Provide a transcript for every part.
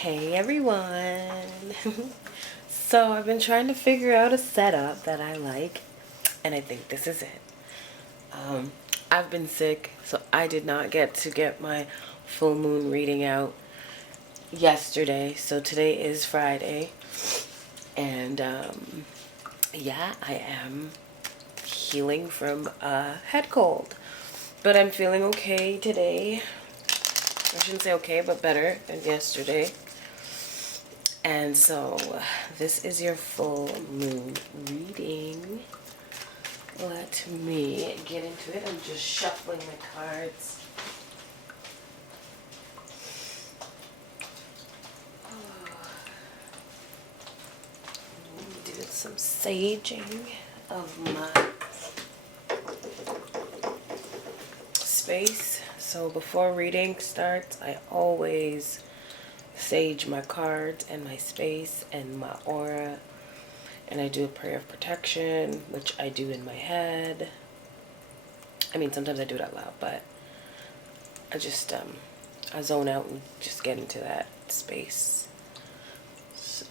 Hey everyone! So I've been trying to figure out a setup that I like, and I think this is it. Um, I've been sick, so I did not get my full moon reading out yesterday. So today is Friday, and yeah, I am healing from a head cold, but I'm feeling okay today. I shouldn't say okay, but better than yesterday. And so, this is your full moon reading. Let me get into it. I'm just shuffling my cards. Do some saging of my space. So before reading starts, I always sage my cards and my space and my aura. And I do a prayer of protection, which I do in my head. I mean, sometimes I do it out loud, but I just, I zone out and just get into that space. So,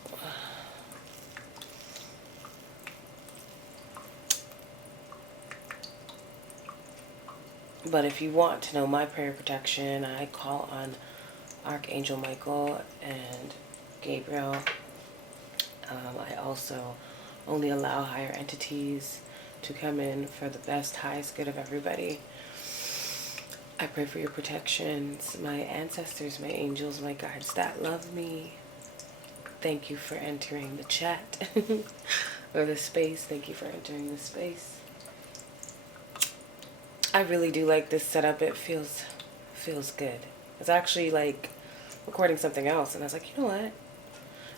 but if you want to know my prayer protection, I call on Archangel Michael and Gabriel. I also only allow higher entities to come in for the best, highest good of everybody. I pray for your protections, my ancestors, my angels, my guides that love me. Thank you for entering the chat or the space. Thank you for entering the space. I really do like this setup. It feels good. It's actually like recording something else, and I was like, you know what?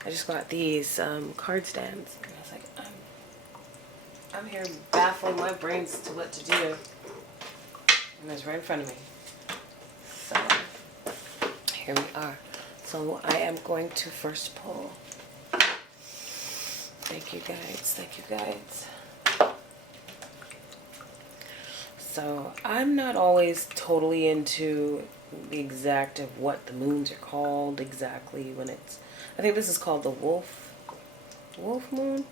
I just got these card stands, and I was like, I'm here baffling my brains to what to do, and it's right in front of me. So here we are. So I am going to first pull. Thank you guys. Thank you guys. So I'm not always totally into the exact of what the moons are called exactly when it's. I think this is called the wolf moon.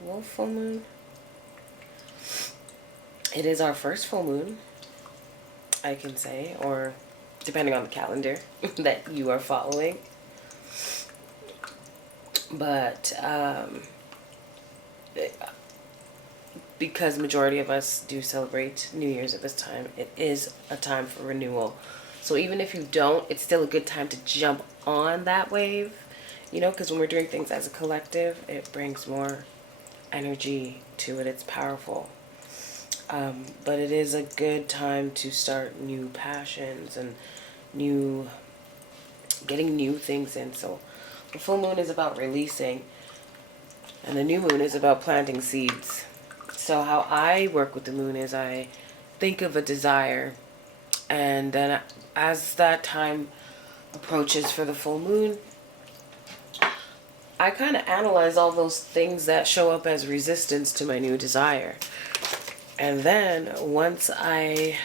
Wolf full moon. It is our first full moon, I can say, or depending on the calendar that you are following. But because majority of us do celebrate New Year's at this time, it is a time for renewal. So even if you don't, it's still a good time to jump on that wave, you know, because when we're doing things as a collective, it brings more energy to it. It's powerful. But it is a good time to start new passions and getting new things in. So the full moon is about releasing, and the new moon is about planting seeds. So how I work with the moon is I think of a desire, and then as that time approaches for the full moon, I kind of analyze all those things that show up as resistance to my new desire. And then once I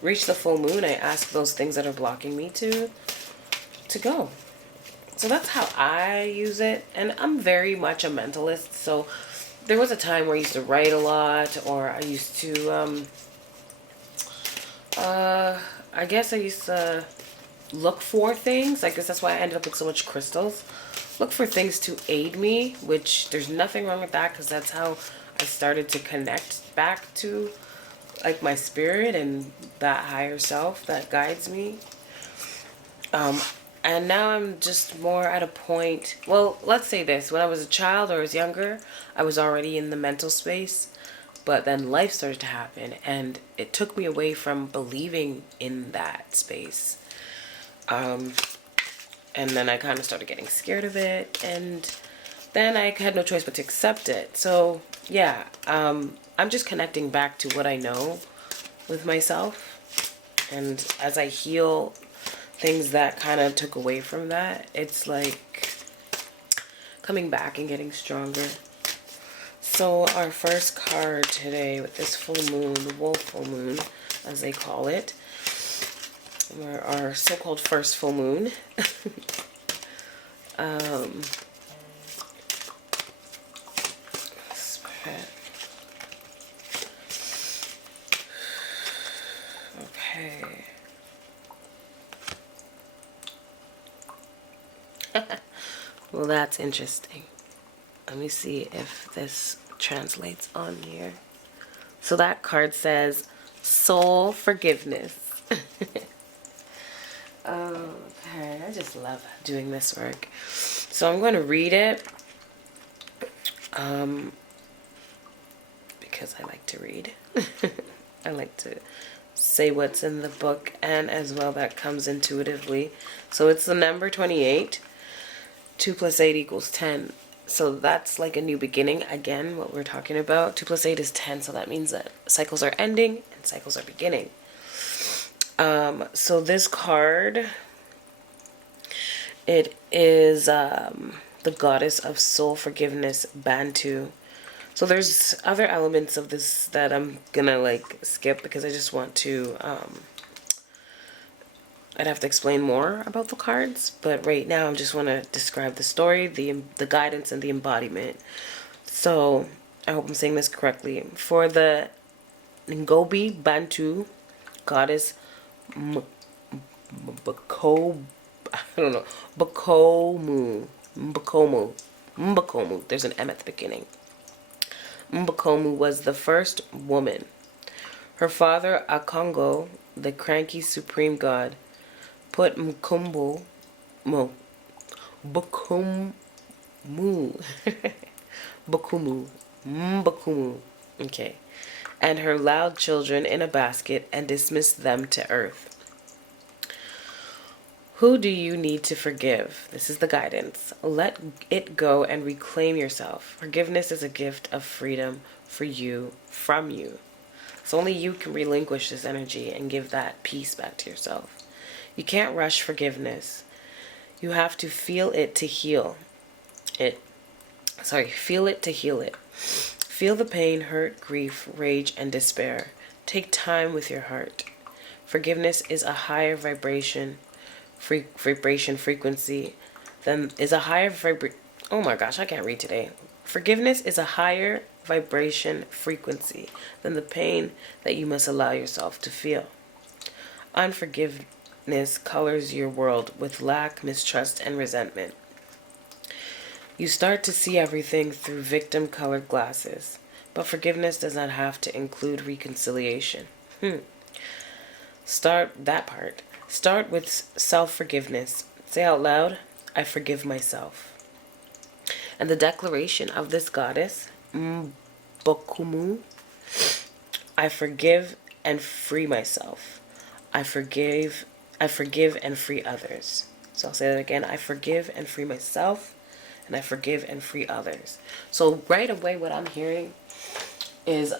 reach the full moon, I ask those things that are blocking me to go. So that's how I use it. And I'm very much a mentalist. So there was a time where I used to write a lot, or I used to, I guess I used to look for things. I guess that's why I ended up with so much crystals. Look for things to aid me, which there's nothing wrong with that, because that's how I started to connect back to like my spirit and that higher self that guides me. And now I'm just more at a point, well, let's say this, when I was a child or was younger, I was already in the mental space, but then life started to happen and it took me away from believing in that space. And then I kind of started getting scared of it, and then I had no choice but to accept it. So yeah, I'm just connecting back to what I know with myself, and as I heal things that kind of took away from that, it's like coming back and getting stronger. So our first card today with this full moon, the wolf full moon, as they call it, our so-called first full moon. Okay. Well, that's interesting. Let me see if this translates on here. So that card says soul forgiveness. Okay, I just love doing this work. So I'm going to read it because I like to read. I like to say what's in the book, and as well that comes intuitively. So it's the number 28. 2 plus 8 equals 10. So that's like a new beginning. Again, what we're talking about. 2 plus 8 is 10. So that means that cycles are ending and cycles are beginning. So this card, it is the goddess of soul forgiveness, Bantu. So there's other elements of this that I'm gonna like skip because I just want to I'd have to explain more about the cards, but right now I just want to describe the story, the guidance, and the embodiment. So I hope I'm saying this correctly. For the Ngobi Bantu goddess Bako, I don't know, Mbakomu. There's an M at the beginning. Mbakomu was the first woman. Her father Akongo, the cranky supreme god, put Mkumbu, Bakumu, Bakumu, okay, and her loud children in a basket and dismissed them to earth. Who do you need to forgive? This is the guidance. Let it go and reclaim yourself. Forgiveness is a gift of freedom for you, from you. So only you can relinquish this energy and give that peace back to yourself. You can't rush forgiveness. You have to feel it to heal it. Feel it to heal it. Feel the pain, hurt, grief, rage, and despair. Take time with your heart. Forgiveness is a higher frequency than is a higher oh my gosh, I can't read today. Forgiveness is a higher vibration frequency than the pain that you must allow yourself to feel. Unforgiveness colors your world with lack, mistrust, and resentment. You start to see everything through victim-colored glasses, but forgiveness does not have to include reconciliation. Start that part. Start with self-forgiveness. Say out loud, I forgive myself. And the declaration of this goddess, Mbokumu, I forgive and free myself. I forgive and free others. So I'll say that again. I forgive and free myself, and I forgive and free others. So right away what I'm hearing is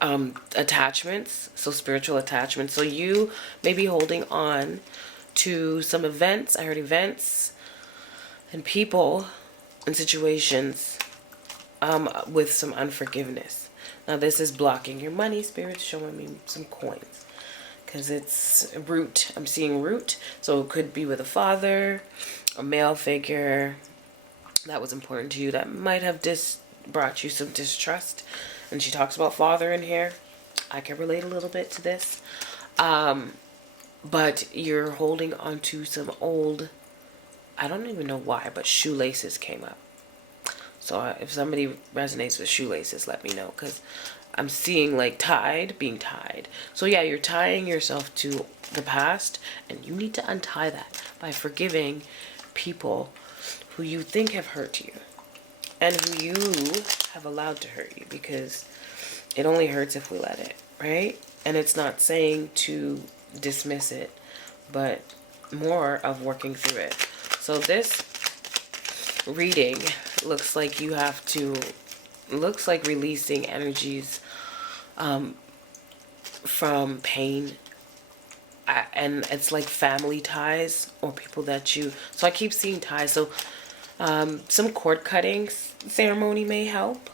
attachments, so spiritual attachments. So you may be holding on to some events. I heard events and people and situations with some unforgiveness. Now this is blocking your money. Spirit's showing me some coins because it's root. I'm seeing root. So it could be with a father, a male figure that was important to you that might have brought you some distrust. And she talks about father in here. I can relate a little bit to this. But you're holding on to some old, I don't even know why, but shoelaces came up. So if somebody resonates with shoelaces, let me know. Because I'm seeing like being tied. So yeah, you're tying yourself to the past. And you need to untie that by forgiving people who you think have hurt you. And who you have allowed to hurt you, because it only hurts if we let it, right? And it's not saying to dismiss it, but more of working through it. So this reading looks like you have to, looks like releasing energies from pain. And it's like family ties or people that you, so I keep seeing ties. So some cord cutting ceremony may help.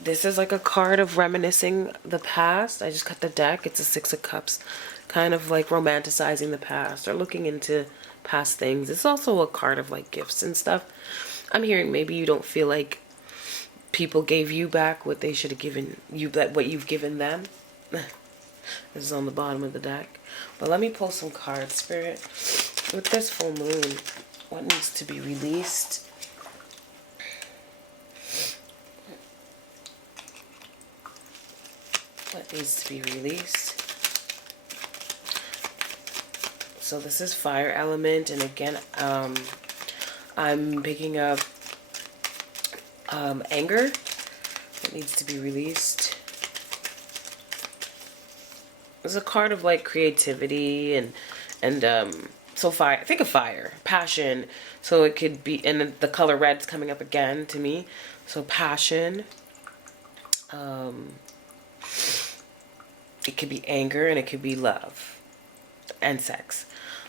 This is like a card of reminiscing the past. I just cut the deck. It's a Six of Cups, kind of like romanticizing the past or looking into past things. It's also a card of like gifts and stuff. I'm hearing maybe you don't feel like people gave you back what they should have given you, that what you've given them. This is on the bottom of the deck. But let me pull some cards, Spirit. With this full moon, what needs to be released? What needs to be released? So this is fire element, and again, I'm picking up anger that needs to be released. It's a card of like creativity and so fire. Think of fire, passion. So it could be, and the color red's coming up again to me. So passion. It could be anger and it could be love and sex,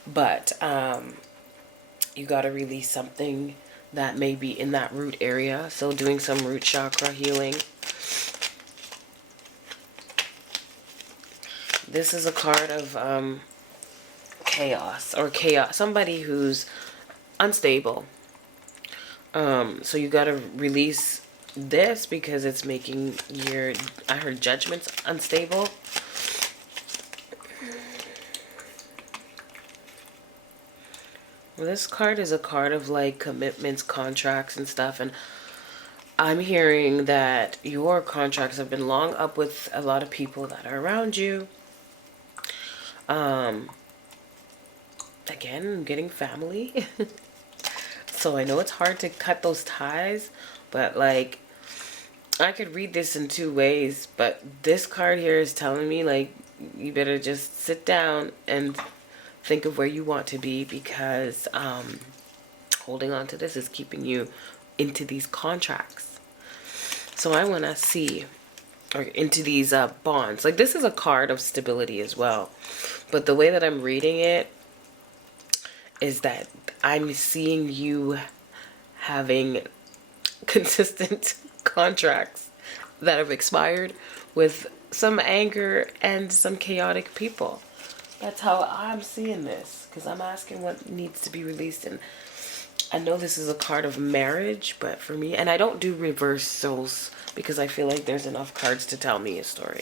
but you got to release something that may be in that root area. So doing some root chakra healing. This is a card of chaos or chaos. Somebody who's unstable. So you got to release this because it's making your, I heard, judgments unstable. Well, this card is a card of like commitments, contracts and stuff, and I'm hearing that your contracts have been long up with a lot of people that are around you. Again, I'm getting family. So I know it's hard to cut those ties, but like, I could read this in two ways, but this card here is telling me like, you better just sit down and think of where you want to be, because holding on to this is keeping you into these contracts. So I want to see, or into these bonds. Like, this is a card of stability as well. But the way that I'm reading it is that I'm seeing you having consistent contracts that have expired with some anger and some chaotic people. That's how I'm seeing this, because I'm asking what needs to be released. And I know this is a card of marriage, but for me, and I don't do reversals because I feel like there's enough cards to tell me a story.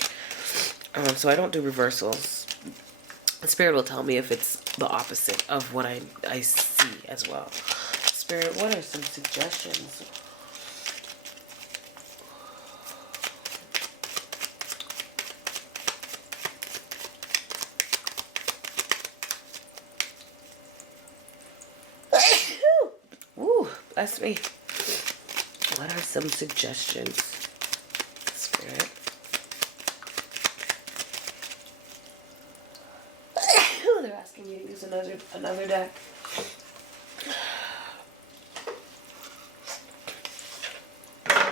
So I don't do reversals. Spirit will tell me if it's the opposite of what I see as well. Spirit, what are some suggestions? Ooh, bless me. What are some suggestions, Spirit? They're asking me to use another deck.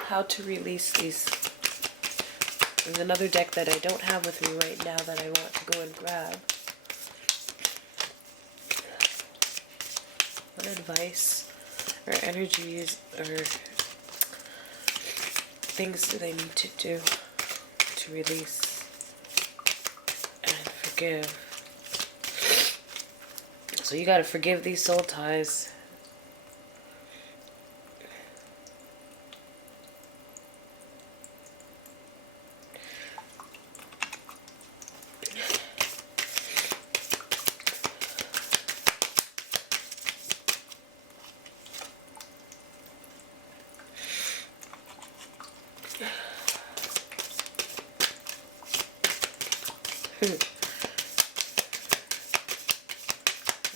How to release these. There's another deck that I don't have with me right now that I want to go and grab. What advice or energies or things do they need to do to release and forgive? So you got to forgive these soul ties.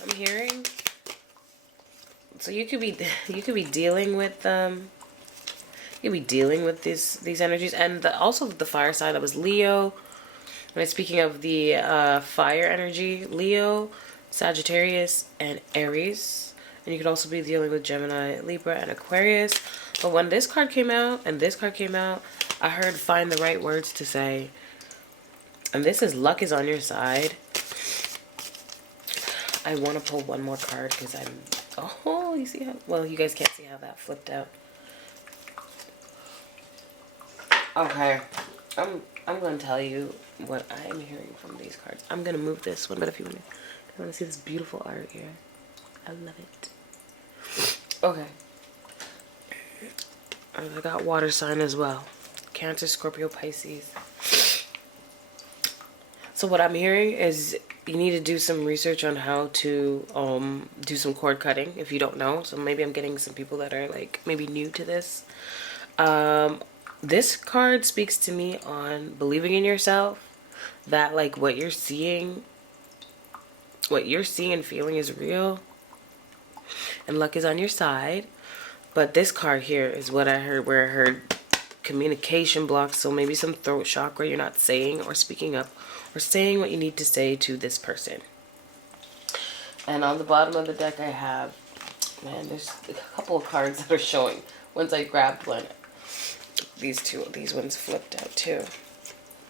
I'm hearing. So you could be dealing with these energies, and also the fire side, that was Leo. When I'm speaking of the fire energy, Leo, Sagittarius, and Aries. And you could also be dealing with Gemini, Libra, and Aquarius. But when this card came out and this card came out, I heard find the right words to say. And this is luck is on your side. I want to pull one more card because oh, you see how, well, you guys can't see how that flipped out. Okay, I'm gonna tell you what I am hearing from these cards. I'm gonna move this one, but if you want to see this beautiful art here, I love it. Okay, I got water sign as well. Cancer, Scorpio, Pisces. So what I'm hearing is you need to do some research on how to do some cord cutting if you don't know. So maybe I'm getting some people that are like maybe new to this. This card speaks to me on believing in yourself, that like what you're seeing and feeling is real, and luck is on your side. But this card here is what I heard, where I heard communication blocks. So maybe some throat chakra, you're not saying or speaking up or saying what you need to say to this person. And on the bottom of the deck I have, man, there's a couple of cards that are showing. Once I grabbed one, these ones flipped out too.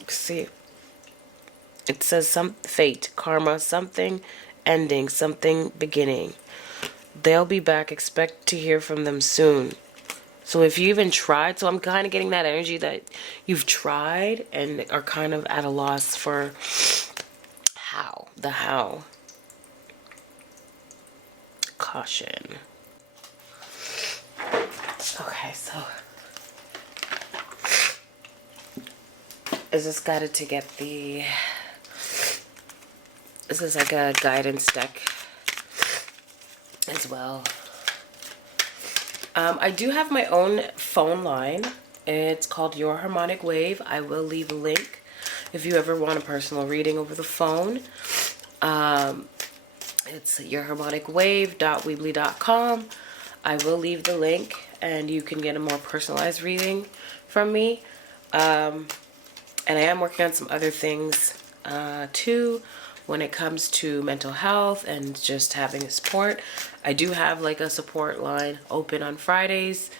See, it says some fate, karma, something ending, something beginning. They'll be back. Expect to hear from them soon. So if you even tried, so I'm kind of getting that energy that you've tried and are kind of at a loss for how. Caution. Okay, so I just got it to get the, this is like a guidance deck as well. I do have my own phone line. It's called Your Harmonic Wave. I will leave a link if you ever want a personal reading over the phone. It's yourharmonicwave.weebly.com. I will leave the link and you can get a more personalized reading from me. And I am working on some other things too when it comes to mental health and just having a support. I do have like a support line open on Fridays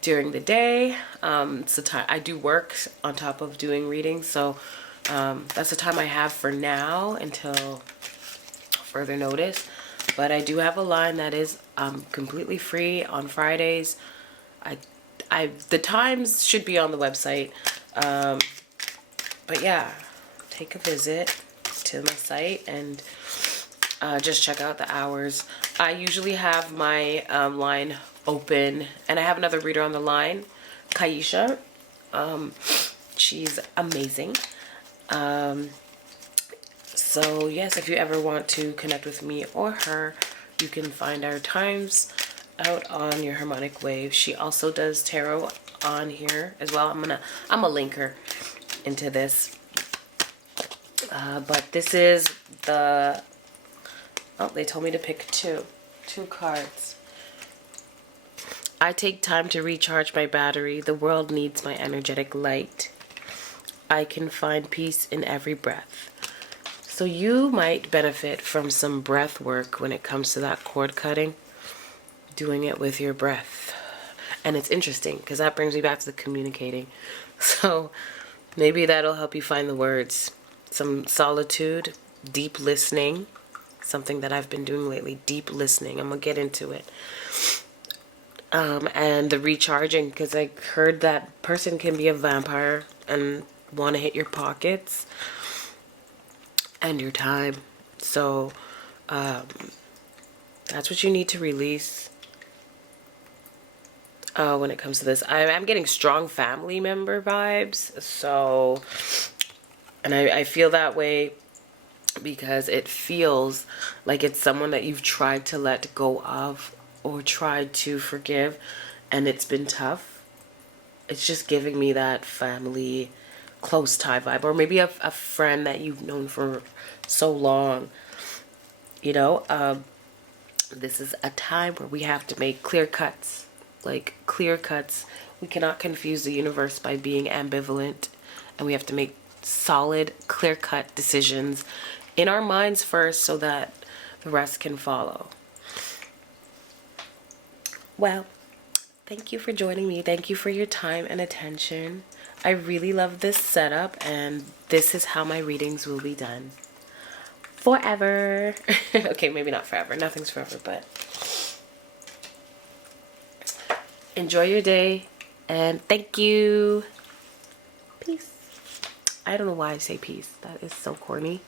during the day. It's the time I do work on top of doing readings, so that's the time I have for now until further notice. But I do have a line that is completely free on Fridays. The times should be on the website. But yeah, take a visit to my site and just check out the hours. I usually have my line open, and I have another reader on the line, Kaisha. She's amazing. So yes, if you ever want to connect with me or her, you can find our times out on Your Harmonic Wave. She also does tarot on here as well. I'm gonna link her into this. But this is the, oh, they told me to pick two cards. I take time to recharge my battery. The world needs my energetic light. I can find peace in every breath. So you might benefit from some breath work when it comes to that cord cutting, doing it with your breath. And it's interesting because that brings me back to the communicating. So maybe that'll help you find the words. Some solitude, deep listening, something that I've been doing lately, deep listening. I'm going to get into it. And the recharging, because I heard that person can be a vampire and want to hit your pockets and your time. So that's what you need to release when it comes to this. I'm getting strong family member vibes. So, and I feel that way because it feels like it's someone that you've tried to let go of or tried to forgive, and it's been tough. It's just giving me that family close tie vibe, or maybe a friend that you've known for so long. You know, this is a time where we have to make clear cuts, like clear cuts. We cannot confuse the universe by being ambivalent, and we have to make solid, clear-cut decisions in our minds first so that the rest can follow. Well, thank you for joining me. Thank you for your time and attention. I really love this setup, and this is how my readings will be done. Forever. Okay, maybe not forever. Nothing's forever, but enjoy your day, and thank you. Peace. I don't know why I say peace. That is so corny.